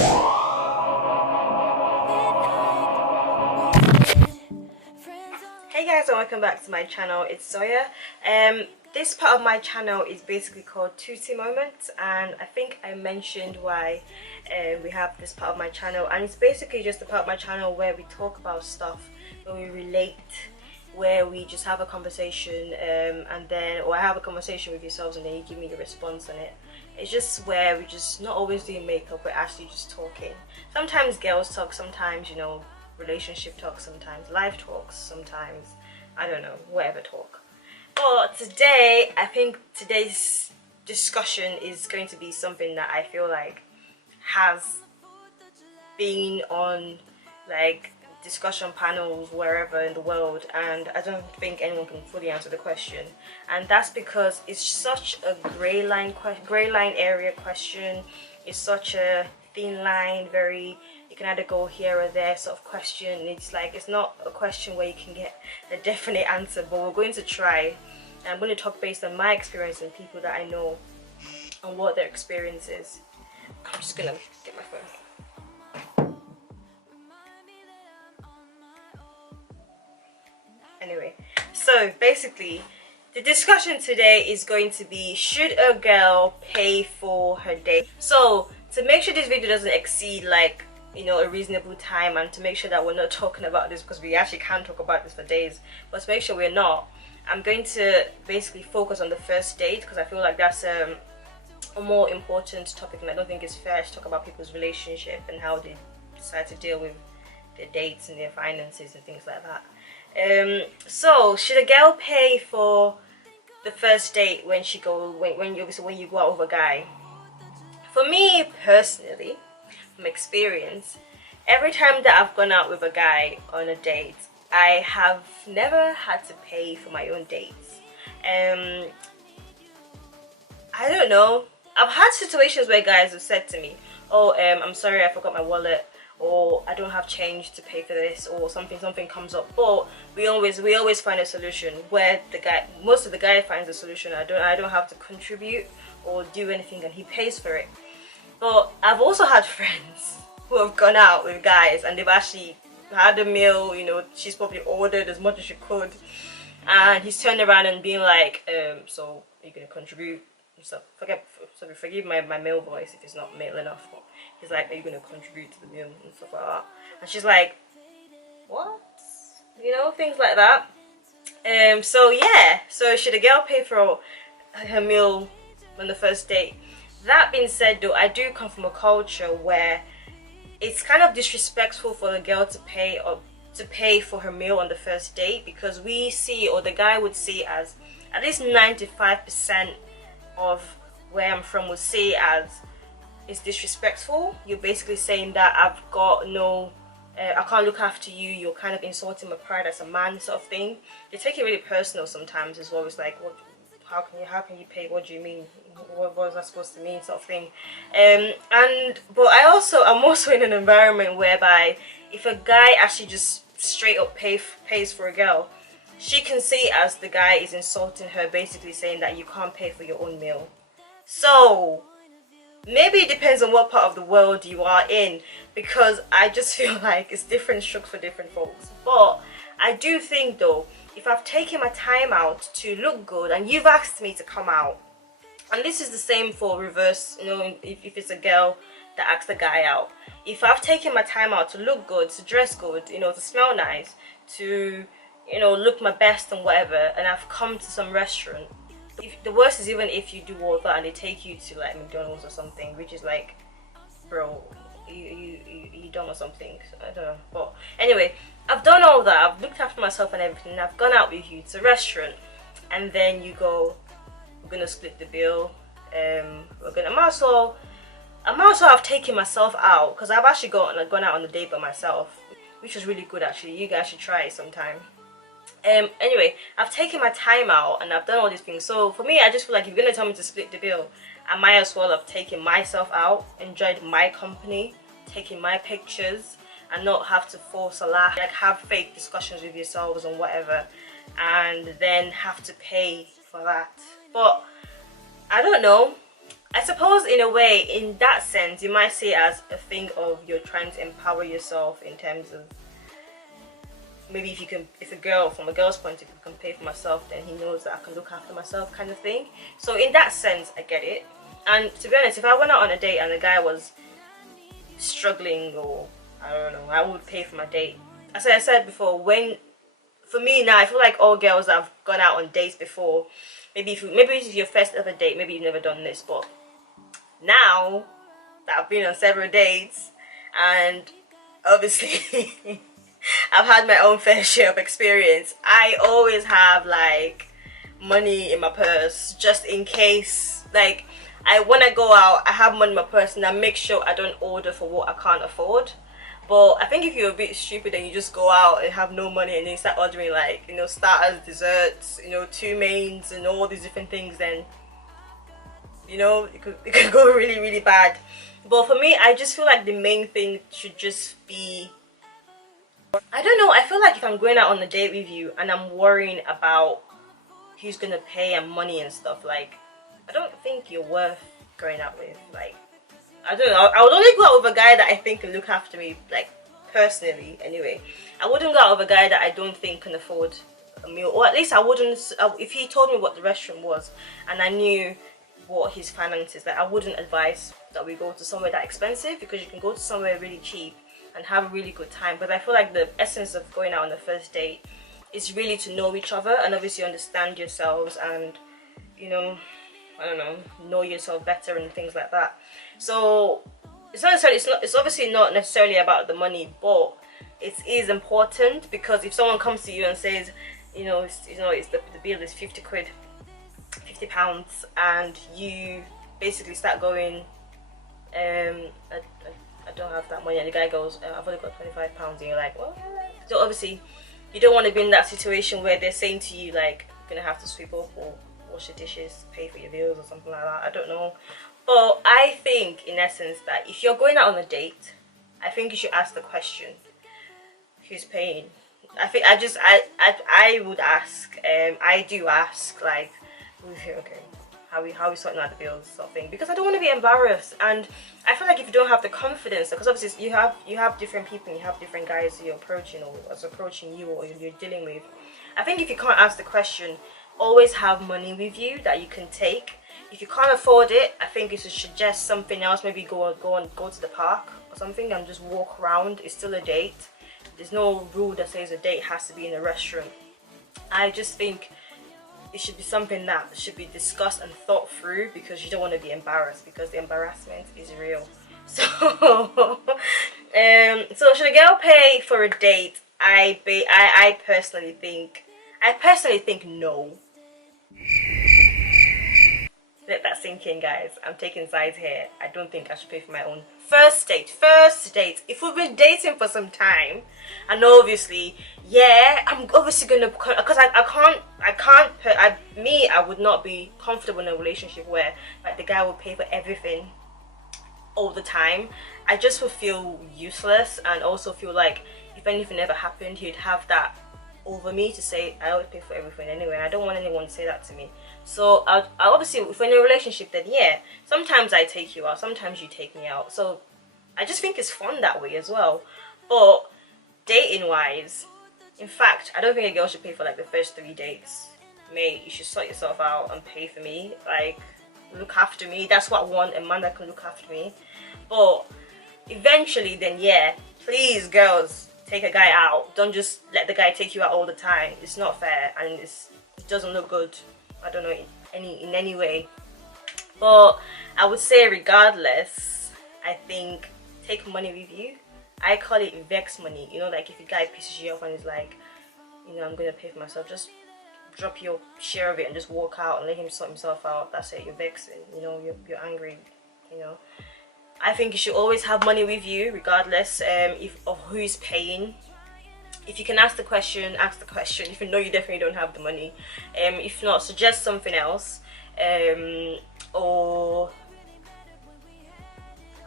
Hey guys, and welcome back to my channel. It's Zoya. This part of my channel is basically called Tutti Moments, and I think I mentioned why we have this part of my channel, and it's basically just a part of my channel where we talk about stuff, where we relate, where we just have a conversation, and then, or I have a conversation with yourselves and then you give me a response on it. It's just where we just not always doing makeup, we're actually just talking. Sometimes girls talk, sometimes, you know, relationship talk, sometimes life talks, sometimes, I don't know, whatever talk. But today, I think today's discussion is going to be something that I feel like has been on like discussion panels wherever in the world, and I don't think anyone can fully answer the question, and that's because it's such a gray line area question. It's such a thin line, very, you can either go here or there sort of question. It's like, it's not a question where you can get a definite answer, but we're going to try. I'm going to talk based on my experience and people that I know and what their experience is. I'm just gonna get my phone. Anyway, so basically the discussion today is going to be, should a girl pay for her date? So to make sure this video doesn't exceed, like, you know, a reasonable time, and to make sure that we're not talking about this, because we actually can talk about this for days, but to make sure we're not, I'm going to basically focus on the first date, because I feel like that's a more important topic, and I don't think it's fair to talk about people's relationship and how they decide to deal with their dates and their finances and things like that. So should a girl pay for the first date when you go out with a guy? For me personally, from experience, every time that I've gone out with a guy on a date, I have never had to pay for my own dates. I don't know, I've had situations where guys have said to me, oh, I'm sorry, I forgot my wallet, or I don't have change to pay for this, or something comes up, but we always find a solution where most of the guy finds a solution. I don't have to contribute or do anything, and he pays for it. But I've also had friends who have gone out with guys and they've actually had a meal, you know, she's probably ordered as much as she could, and he's turned around and being like, so are you gonna contribute? So forgive my male voice if it's not male enough, but he's like, are you gonna contribute to the meal and stuff like that? And she's like, what? You know, things like that. So yeah, so should a girl pay for her meal on the first date? That being said though, I do come from a culture where it's kind of disrespectful for the girl to pay for her meal on the first date, because we see, or the guy would see, as at least 95% of where I'm from would see as, it's disrespectful. You're basically saying that I've got no, I can't look after you. You're kind of insulting my pride as a man, sort of thing. They take it really personal sometimes as well. It's like, what? How can you pay? What do you mean? What is that supposed to mean, sort of thing. But I'm also in an environment whereby if a guy actually just straight up pays for a girl, she can see it as the guy is insulting her, basically saying that you can't pay for your own meal. So maybe it depends on what part of the world you are in, because I just feel like it's different strokes for different folks. But I do think though, if I've taken my time out to look good and you've asked me to come out, and this is the same for reverse, you know, if it's a girl that asks a guy out, if I've taken my time out to look good, to dress good, you know, to smell nice, to, you know, look my best and whatever, and I've come to some restaurant, the worst is even if you do all that and they take you to like McDonald's or something, which is like, bro, you done or something, I don't know. But anyway, I've done all that, I've looked after myself and everything, and I've gone out with you to a restaurant, and then you go, we're gonna split the bill, I might as well have taken myself out, because I've actually gone out on a date by myself, which was really good actually. You guys should try it sometime. Anyway, I've taken my time out and I've done all these things. So for me, I just feel like if you're gonna tell me to split the bill, I might as well have taken myself out, enjoyed my company, taken my pictures, and not have to force a laugh, like have fake discussions with yourselves and whatever, and then have to pay for that. But I don't know, I suppose in a way, in that sense, you might see it as a thing of you're trying to empower yourself in terms of maybe if a girl, from a girl's point of view, can pay for myself, then he knows that I can look after myself, kind of thing. So in that sense, I get it. And to be honest, if I went out on a date and the guy was struggling, or I don't know, I would pay for my date. As I said before, for me now, I feel like all girls that have gone out on dates before, maybe if it's your first ever date, maybe you've never done this, but now that I've been on several dates, and obviously I've had my own fair share of experience, I always have like money in my purse just in case. Like, when I go out, I have money in my purse and I make sure I don't order for what I can't afford. But I think if you're a bit stupid and you just go out and have no money and then you start ordering, like, you know, starters, desserts, you know, 2 mains and all these different things, then, you know, it could go really, really bad. But for me, I just feel like the main thing should just be, I don't know, I feel like if I'm going out on a date with you and I'm worrying about who's gonna pay and money and stuff, like, I don't think you're worth going out with. Like, I don't know, I would only go out with a guy that I think can look after me, like, personally, anyway. I wouldn't go out with a guy that I don't think can afford a meal, or at least I wouldn't, if he told me what the restaurant was and I knew what his finances, that I wouldn't advise that we go to somewhere that expensive, because you can go to somewhere really cheap and have a really good time. But I feel like the essence of going out on the first date is really to know each other and obviously understand yourselves and, you know, I don't know yourself better and things like that. So it's obviously not necessarily about the money, but it is important, because if someone comes to you and says, the bill is 50 quid, 50 pounds, and you basically start going, I don't have that money, and the guy goes, I've only got 25 pounds, and you're like, well, so obviously you don't want to be in that situation where they're saying to you, like, you're gonna have to sweep up or wash your dishes, pay for your bills or something like that. I don't know. But I think in essence that if you're going out on a date, I think you should ask the question, who's paying? I would ask, I do ask, like, okay, how we sorting out the bills, sort of thing, because I don't want to be embarrassed. And I feel like if you don't have the confidence, because obviously you have different people, you have different guys you're approaching, or is approaching you, or you're dealing with. I think if you can't ask the question, always have money with you that you can take. If you can't afford it, I think you should suggest something else. Maybe go to the park or something and just walk around. It's still a date. There's no rule that says a date has to be in a restaurant. I just think it should be something that should be discussed and thought through, because you don't want to be embarrassed, because the embarrassment is real. So so should a girl pay for a date? I personally think no. Let that sink in, guys. I'm taking sides here. I don't think I should pay for my own first date. If we've been dating for some time, and obviously, yeah, I'm obviously gonna, because I would not be comfortable in a relationship where, like, the guy would pay for everything all the time. I just would feel useless, and also feel like if anything ever happened, he'd have that over me to say, I always pay for everything anyway, and I don't want anyone to say that to me. So I obviously, if we're in a relationship, then yeah, sometimes I take you out, sometimes you take me out. So I just think it's fun that way as well. But dating wise, in fact, I don't think a girl should pay for like the first 3 dates. Mate, you should sort yourself out and pay for me. Like, look after me. That's what I want, a man that can look after me. But eventually, then yeah, please girls, take a guy out. Don't just let the guy take you out all the time. It's not fair, and it doesn't look good, I don't know, in any way. But I would say regardless, I think take money with you. I call it vex money. You know, like if a guy pisses you off and is like, I'm gonna pay for myself, just drop your share of it and just walk out and let him sort himself out. That's it. You're vexing, you're angry, I think you should always have money with you, regardless of who's paying. If you can ask the question, ask the question. If you know you definitely don't have the money, if not, suggest something else, or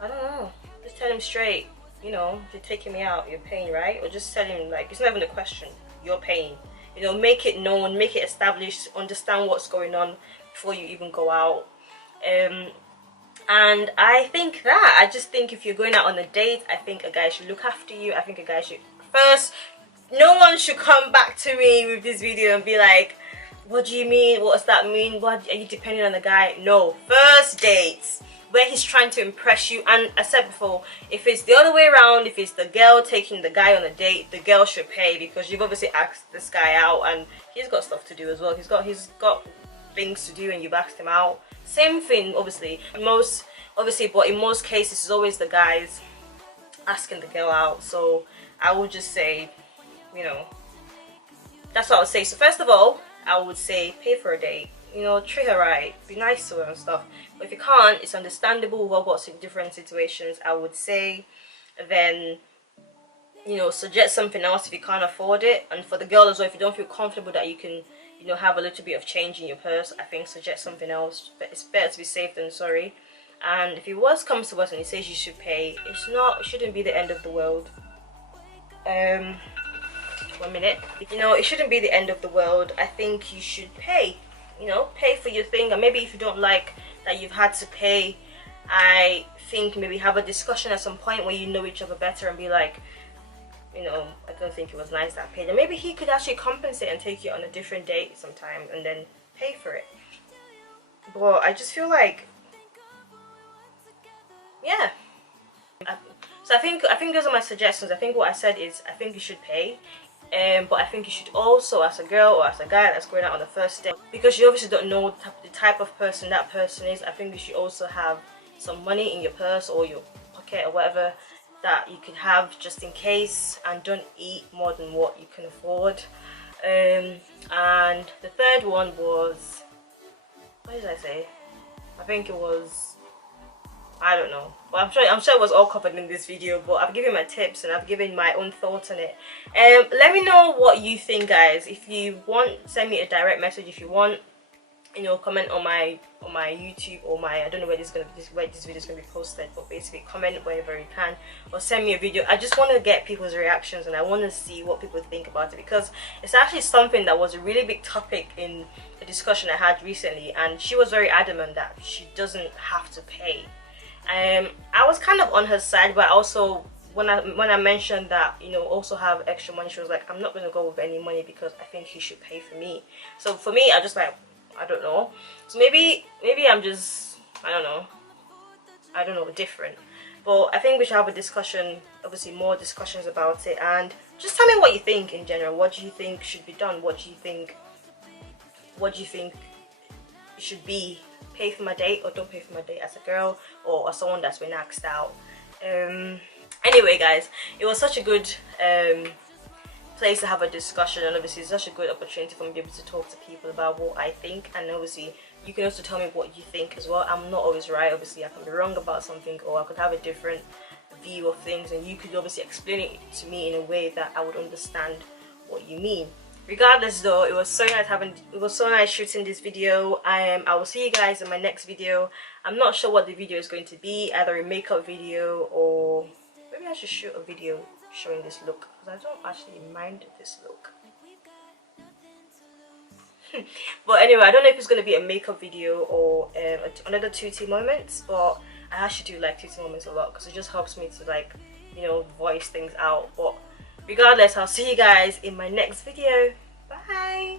I don't know. Just tell him straight. If you're taking me out, you're paying, right? Or just tell him, like, it's not even a question. You're paying. Make it known, make it established. Understand what's going on before you even go out. And I just think if you're going out on a date, I think a guy should look after you. I think a guy should first, no one should come back to me with this video and be like, what do you mean, what does that mean, what are you depending on the guy? No, first dates where he's trying to impress you. And I said before, if it's the other way around, if it's the girl taking the guy on a date, the girl should pay, because you've obviously asked this guy out and he's got stuff to do as well. He's got things to do and you've asked him out. Same thing, obviously, but in most cases it's always the guys asking the girl out. So I would just say, you know, that's what I would say. So first of all, I would say pay for a date, you know, treat her right, be nice to her and stuff. But if you can't, it's understandable, we've all got different situations. I would say then, you know, suggest something else if you can't afford it. And for the girl as well, if you don't feel comfortable that you can, you know, have a little bit of change in your purse, I think suggest something else. But it's better to be safe than sorry. And if he was comes to us and he says you should pay, it shouldn't be the end of the world. 1 minute. You know, it shouldn't be the end of the world. I think you should pay, you know, pay for your thing. And maybe if you don't like that you've had to pay, I think maybe have a discussion at some point where you know each other better and be like, you know, I don't think it was nice that I paid. And maybe he could actually compensate and take you on a different date sometime and then pay for it. But I just feel like, yeah. So I think those are my suggestions. I think what I said is I think you should pay. But I think you should also, as a girl or as a guy that's going out on the first date, because you obviously don't know the type of person that person is, I think you should also have some money in your purse or your pocket or whatever that you can have just in case, and don't eat more than what you can afford. And the third one was, what did I say? I think it was, I don't know, but I'm sure it was all covered in this video. But I've given my tips and I've given my own thoughts on it. Let me know what you think, guys. If you want, send me a direct message. If you want, you know, comment on my YouTube or my, I don't know where this video is gonna be posted, but basically comment wherever you can, or send me a video. I just want to get people's reactions and I want to see what people think about it, because it's actually something that was a really big topic in a discussion I had recently, and she was very adamant that she doesn't have to pay. I was kind of on her side, but also when I mentioned that, you know, also have extra money, she was like, I'm not going to go with any money because I think he should pay for me. So for me, I just like, I don't know. So maybe I'm just, I don't know, different. But I think we should have a discussion, obviously more discussions about it, and just tell me what you think in general. What do you think should be done? What do you think should be? Pay for my date or don't pay for my date, as a girl or as someone that's been asked out. Anyway, guys, it was such a good place to have a discussion, and obviously it's such a good opportunity for me to be able to talk to people about what I think. And obviously you can also tell me what you think as well. I'm not always right, obviously I can be wrong about something, or I could have a different view of things, and you could obviously explain it to me in a way that I would understand what you mean. Regardless though, it was so nice shooting this video. I will see you guys in my next video. I'm not sure what the video is going to be, either a makeup video or maybe I should shoot a video showing this look, because I don't actually mind this look. But anyway, I don't know if it's going to be a makeup video or another tutti moments, but I actually do like tutti moments a lot because it just helps me to, like, you know, voice things out. But regardless, I'll see you guys in my next video. Bye.